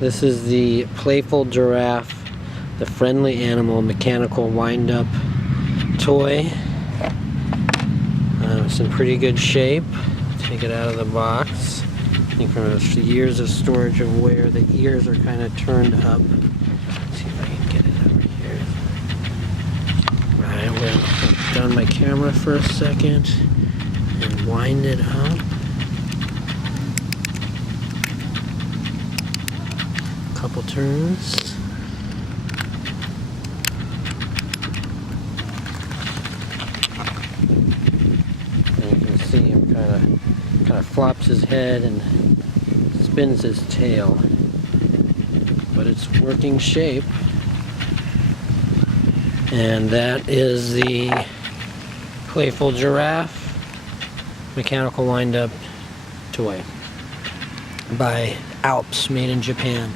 This is the Playful Giraffe, the friendly animal mechanical wind-up toy. It's in pretty good shape. Take it out of the box. I think from years of storage of where the ears are kind of turned up. Let's see if I can get it over here. Right, I'm going to put down my camera for a second and wind it up. Couple turns. And you can see him kind of flops his head and spins his tail, but it's working shape. And that is the Playful Giraffe mechanical wind-up toy by Alps, made in Japan.